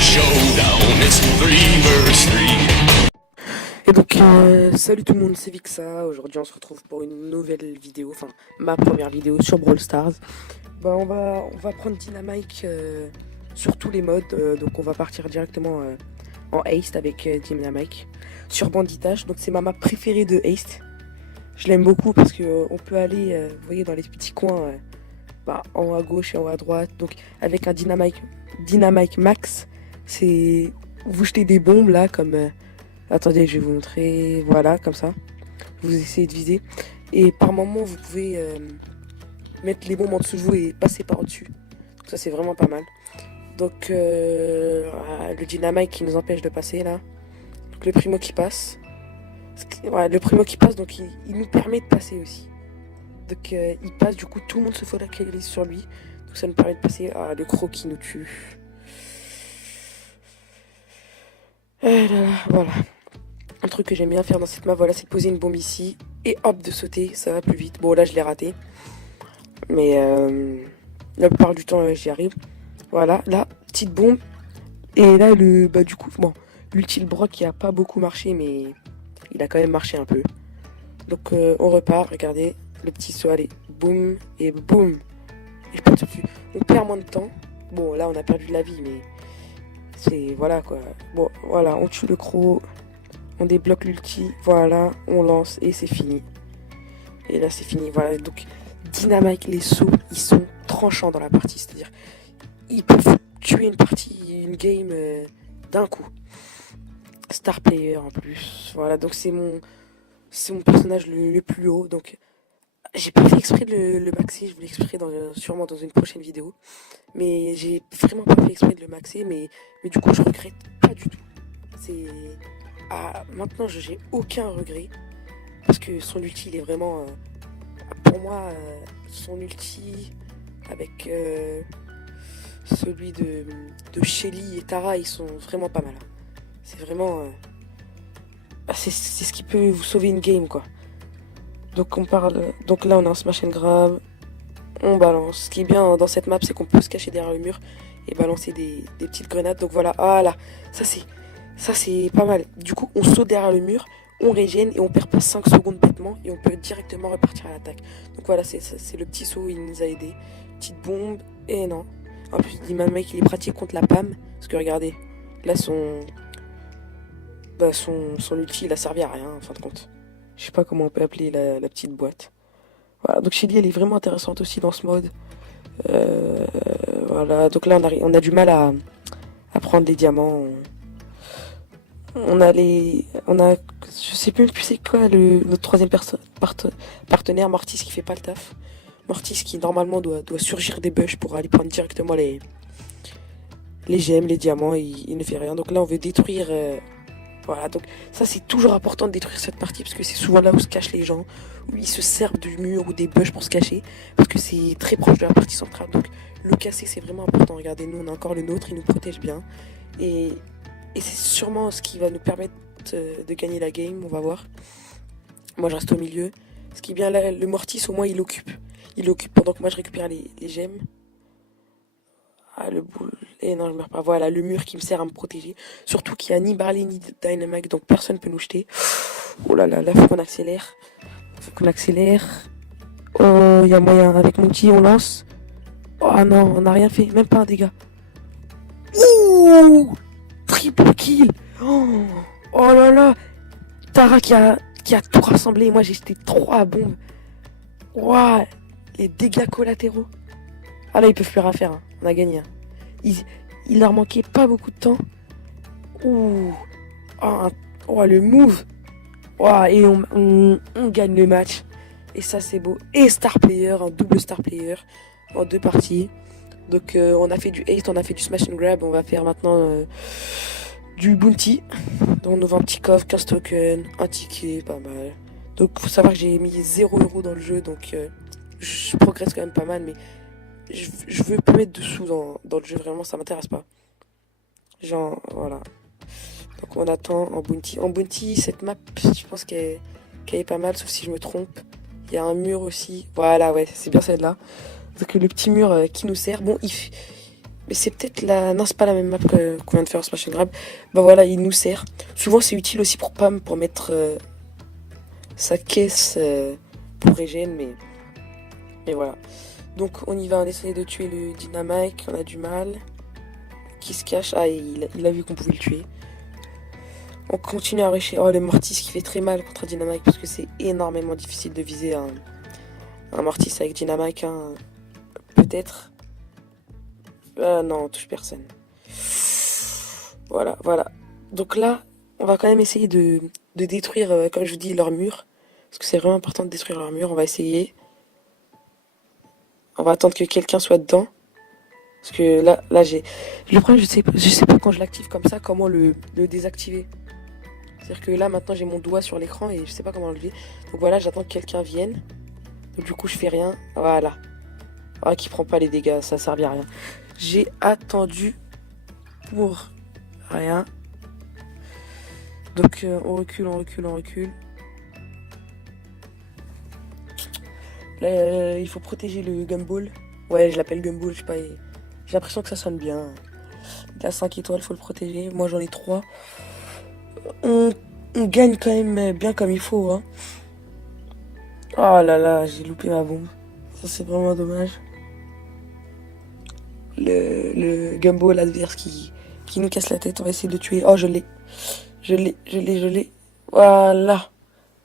showdown, it's 3 versus 3. Et donc, salut tout le monde, c'est Vixa. Aujourd'hui, on se retrouve pour une nouvelle vidéo, enfin, ma première vidéo sur Brawl Stars. Bah, on va prendre Dynamike sur tous les modes. Donc, on va partir directement en Haste avec Dynamike sur Banditage. Donc, c'est ma map préférée de Haste. Je l'aime beaucoup parce que on peut aller, vous voyez, dans les petits coins, en haut à gauche et en haut à droite. Donc, avec un Dynamike Max, c'est vous jetez des bombes là, comme. Attendez, je vais vous montrer. Voilà, comme ça. Vous essayez de viser. Et par moment, vous pouvez mettre les bombes en dessous de vous et passer par-dessus. Donc ça, c'est vraiment pas mal. Donc, le dynamite qui nous empêche de passer, là. Donc, le primo qui passe. Ouais, le primo qui passe, donc il nous permet de passer aussi. Donc, il passe, du coup, tout le monde se focalise sur lui. Donc, ça nous permet de passer. Ah, le croc qui nous tue. Et là, là, voilà. Un truc que j'aime bien faire dans cette map, voilà, c'est de poser une bombe ici et hop, de sauter, ça va plus vite. Bon, là, je l'ai raté. Mais la plupart du temps, j'y arrive. Voilà, là, petite bombe. Et là, du coup, bon, l'ultile broc qui a pas beaucoup marché, mais il a quand même marché un peu. Donc, on repart, regardez, le petit saut, allez, boum, et boum. Et je passe dessus. On perd moins de temps. Bon, là, on a perdu de la vie, mais c'est, voilà, quoi. Bon, voilà, on tue le croc. On débloque l'ulti, voilà, on lance et c'est fini. Et là c'est fini, voilà. Donc Dynamite, les sauts, ils sont tranchants dans la partie. C'est-à-dire, ils peuvent tuer une partie, une game d'un coup. Star player en plus. Voilà, donc c'est mon personnage le plus haut. Donc j'ai pas fait exprès de le maxer, je voulais exprès sûrement dans une prochaine vidéo. Mais j'ai vraiment pas fait exprès de le maxer, mais du coup je regrette pas du tout. C'est... Ah, maintenant, j'ai aucun regret. Parce que son ulti, il est vraiment. Pour moi, son ulti avec celui de Shelly et Tara, ils sont vraiment pas mal. C'est vraiment. C'est ce qui peut vous sauver une game, quoi. Donc, on parle. Donc là, on a un smash and grab. On balance. Ce qui est bien dans cette map, c'est qu'on peut se cacher derrière le mur et balancer des petites grenades. Donc voilà. Ah là, ça c'est pas mal. Du coup, on saute derrière le mur, on régène et on perd pas 5 secondes bêtement et on peut directement repartir à l'attaque. Donc voilà, c'est le petit saut, il nous a aidé. Petite bombe, et non. En plus, il dit ma mec, il est pratique contre la PAM. Parce que regardez, là son ulti, il a servi à rien en fin de compte. Je sais pas comment on peut appeler la petite boîte. Voilà, donc Shelly, elle est vraiment intéressante aussi dans ce mode. Voilà, donc là on a du mal à prendre les diamants. On a, je sais même plus c'est quoi notre troisième partenaire, Mortis, qui fait pas le taf. Mortis qui normalement doit surgir des bush pour aller prendre directement les gemmes, les diamants, il ne fait rien. Donc là on veut détruire, voilà, donc ça c'est toujours important de détruire cette partie parce que c'est souvent là où se cachent les gens, où ils se servent du mur ou des bush pour se cacher, parce que c'est très proche de la partie centrale. Donc le casser c'est vraiment important. Regardez, nous on a encore le nôtre, il nous protège bien. Et c'est sûrement ce qui va nous permettre de gagner la game, on va voir. Moi je reste au milieu. Ce qui est bien là, le Mortis au moins il occupe. Il occupe pendant que moi je récupère les gemmes. Ah le boule. Et non je meurs pas. Voilà le mur qui me sert à me protéger. Surtout qu'il n'y a ni Barley ni Dynamite, donc personne ne peut nous jeter. Oh là là, là faut qu'on accélère. Oh, il y a moyen avec mon petit, on lance. Oh non, on n'a rien fait, même pas un dégât. Ouh, triple kill. Oh, oh là là. Tara qui a tout rassemblé. Moi j'ai jeté 3 bombes. Waouh, les dégâts collatéraux. Ah là ils peuvent plus rien faire, hein. On a gagné, hein. Il leur manquait pas beaucoup de temps. Ouh. Oh, le move. Ouah, et on gagne le match. Et ça c'est beau. Et star player, un double star player en 2 parties. Donc on a fait du haste, on a fait du smash and grab. On va faire maintenant du bounty. Donc on ouvre un petit coffre, 15 tokens, un ticket, pas mal. Donc faut savoir que j'ai mis 0€ dans le jeu. Donc je progresse quand même pas mal. Mais je veux pas mettre de sous dans le jeu. Vraiment ça m'intéresse pas. Genre voilà. Donc on attend en bounty. En bounty cette map je pense qu'elle est pas mal. Sauf si je me trompe. Il y a un mur aussi. Voilà ouais c'est bien celle-là. Donc le petit mur qui nous sert. Bon Mais c'est peut-être la... Non, c'est pas la même map qu'on vient de faire en Smash and Grab. Bah voilà, il nous sert. Souvent, c'est utile aussi pour Pam, pour mettre sa caisse pour régène, mais voilà. Donc, on y va, on essaie de tuer le Dynamite, on a du mal. Qui se cache. Ah, il a vu qu'on pouvait le tuer. On continue à rusher. Oh, le Mortis qui fait très mal contre Dynamite, parce que c'est énormément difficile de viser un Mortis avec Dynamite, hein. Peut-être. Ah non, on touche personne. Voilà, voilà. Donc là, on va quand même essayer de détruire, comme je vous dis, leur mur. Parce que c'est vraiment important de détruire leur mur. On va essayer. On va attendre que quelqu'un soit dedans. Parce que là j'ai... Le problème, je sais pas quand je l'active comme ça, comment le désactiver. C'est-à-dire que là, maintenant, j'ai mon doigt sur l'écran et je sais pas comment l'enlever. Donc voilà, j'attends que quelqu'un vienne. Donc du coup, je fais rien. Voilà. Ah, qui prend pas les dégâts, ça servait à rien. J'ai attendu pour rien. Donc on recule, on recule, on recule. Là, il faut protéger le Gumball. Ouais, je l'appelle Gumball, je sais pas. J'ai l'impression que ça sonne bien. Il a 5 étoiles, faut le protéger. Moi, j'en ai 3. On gagne quand même bien comme il faut, hein. Oh là là, j'ai loupé ma bombe. Ça, c'est vraiment dommage. Le Gumball adverse qui nous casse la tête. On va essayer de le tuer. Oh, je l'ai. Je l'ai. Voilà.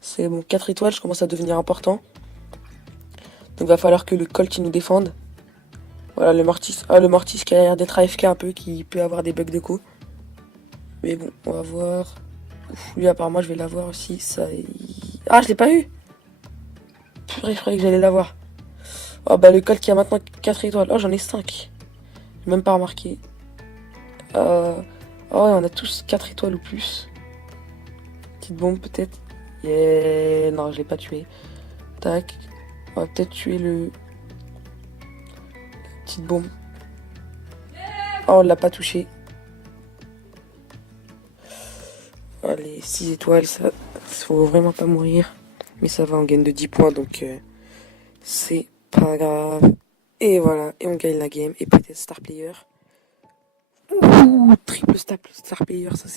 C'est bon, 4 étoiles, je commence à devenir important. Donc va falloir que le Colt il nous défende. Voilà, le Mortis. Ah, le Mortis qui a l'air d'être AFK un peu, qui peut avoir des bugs de co. Mais bon, on va voir. Ouf, lui, apparemment, je vais l'avoir aussi. Ça, Ah, je l'ai pas eu. Purée, je croyais que j'allais l'avoir. Oh, bah, le Colt qui a maintenant 4 étoiles. Oh, j'en ai 5. J'ai même pas remarqué. Oh, ouais, on a tous 4 étoiles ou plus. Petite bombe, peut-être. Yeah. Non, je l'ai pas tué. Tac. On va peut-être tuer le... Petite bombe. Oh, on l'a pas touché. Allez, 6 étoiles, ça faut vraiment pas mourir. Mais ça va, on gagne de 10 points, donc c'est pas grave. Et voilà, et on gagne la game. Et peut-être Star Player. Ouh, triple Star Player, ça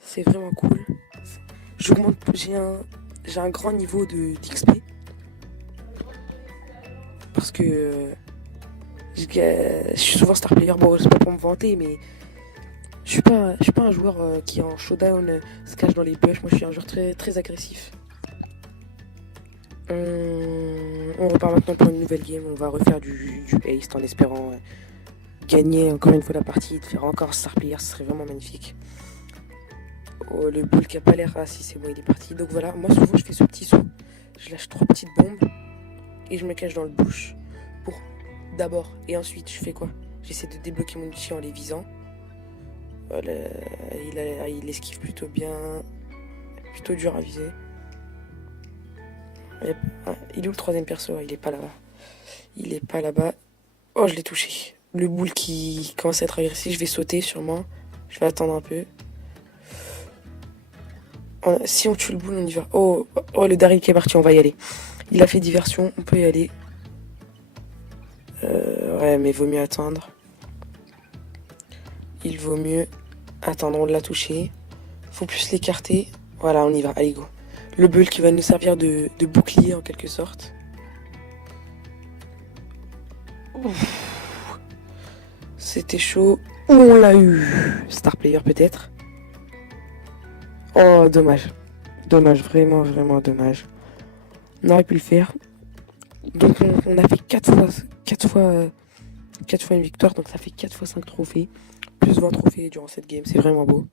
c'est vraiment cool. J'augmente, j'ai un grand niveau d'XP. Parce que je suis souvent Star Player, bon, c'est pas pour me vanter, mais je suis pas un joueur qui en showdown se cache dans les bush. Moi, je suis un joueur très, très agressif. On repart maintenant pour une nouvelle game. On va refaire du haste en espérant gagner encore une fois la partie, de faire encore Star Player, ce serait vraiment magnifique. Oh, le bull qui a pas l'air... Ah si, c'est bon, il est parti. Donc voilà, moi souvent je fais ce petit saut. Je lâche 3 petites bombes et je me cache dans le bush pour d'abord. Et ensuite, je fais quoi? J'essaie de débloquer mon ulti en les visant. Voilà, il esquive plutôt bien. Plutôt dur à viser. Il est où le troisième perso? Il est pas là-bas. Il est pas là-bas. Oh, je l'ai touché. Le boule qui commence à être agressif, je vais sauter sûrement. Je vais attendre un peu. Si on tue le boule, on y va. Oh, le Daryl qui est parti, on va y aller. Il a fait diversion, on peut y aller. Ouais, mais vaut mieux attendre. Il vaut mieux attendre, on l'a touché. Faut plus l'écarter. Voilà, on y va, allez go. Le bull qui va nous servir de bouclier en quelque sorte. C'était chaud. On l'a eu. Star Player peut-être. Oh, dommage. Dommage, vraiment, vraiment dommage. On aurait pu le faire. Donc on a fait 4 fois une victoire, donc ça fait 4 fois 5 trophées. Plus 20 trophées durant cette game, c'est vraiment beau.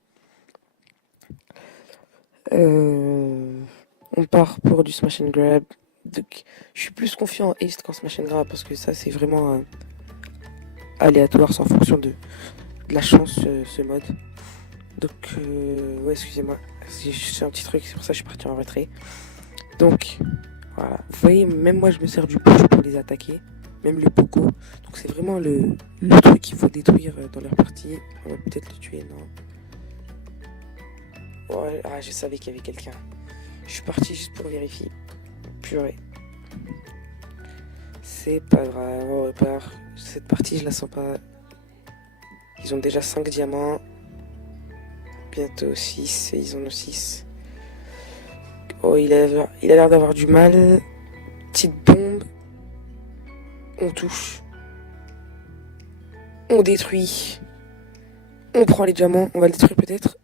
On part pour du Smash and Grab. Donc, je suis plus confiant en Haste qu'en Smash and Grab parce que ça c'est vraiment aléatoire, c'est en fonction de la chance ce mode. Donc ouais, excusez-moi, j'ai un petit truc, c'est pour ça que je suis parti en retrait. Donc voilà, vous voyez, même moi je me sers du push pour les attaquer, même le Poco. Donc c'est vraiment le truc qu'il faut détruire dans leur partie. On va peut-être le tuer, non? Ouais, ah, je savais qu'il y avait quelqu'un. Je suis parti juste pour vérifier. Purée. C'est pas grave, on repart. Cette partie, je la sens pas Ils ont déjà 5 diamants. Bientôt 6, et ils en ont 6. Oh, il a l'air d'avoir du mal. Petite bombe. On touche. On détruit. On prend les diamants. On va le détruire peut-être.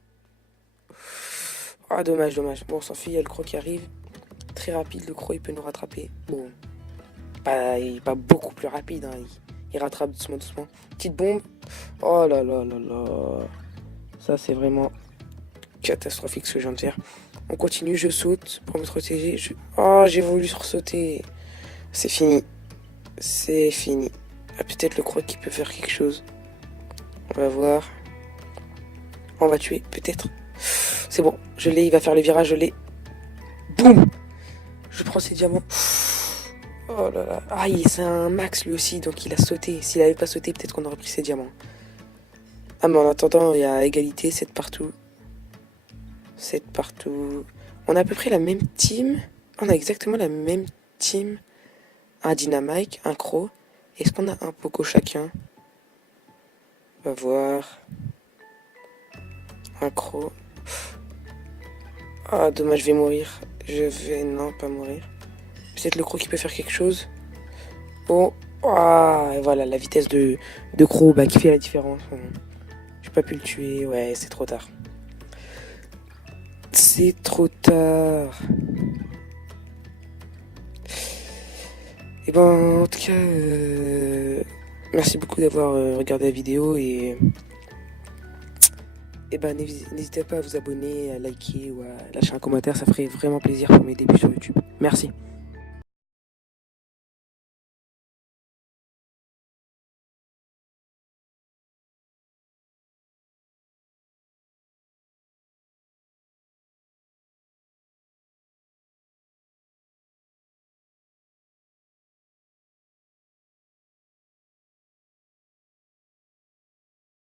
Ah, dommage, dommage. Bon, on s'en fout, il y a le croc qui arrive. Très rapide, le croc, il peut nous rattraper. Bon, il est pas beaucoup plus rapide. Hein. Il rattrape doucement, doucement. Petite bombe. Oh là là là là. Ça, c'est vraiment catastrophique ce que je viens de faire. On continue, je saute pour me protéger. Oh, j'ai voulu sauter. C'est fini. C'est fini. Ah, peut-être le croc qui peut faire quelque chose. On va voir. On va tuer, peut-être. C'est bon, je l'ai, il va faire le virage, je l'ai. Boum! Je prends ses diamants. Oh là là. Ah, c'est un max lui aussi, donc il a sauté. S'il avait pas sauté, peut-être qu'on aurait pris ses diamants. Ah, mais en attendant, il y a égalité, 7 partout. 7 partout. On a à peu près la même team. On a exactement la même team. Un Dynamite, un Croc. Est-ce qu'on a un Poco chacun? On va voir. Un Croc. Ah, dommage, je vais mourir. Non, pas mourir. Peut-être le Croc qui peut faire quelque chose. Oh. Ah, et voilà, la vitesse de Croc qui fait la différence. J'ai pas pu le tuer. Ouais, c'est trop tard. C'est trop tard. Et ben, en tout cas, merci beaucoup d'avoir regardé la vidéo et ben n'hésitez pas à vous abonner, à liker ou à lâcher un commentaire, ça ferait vraiment plaisir pour mes débuts sur YouTube. Merci.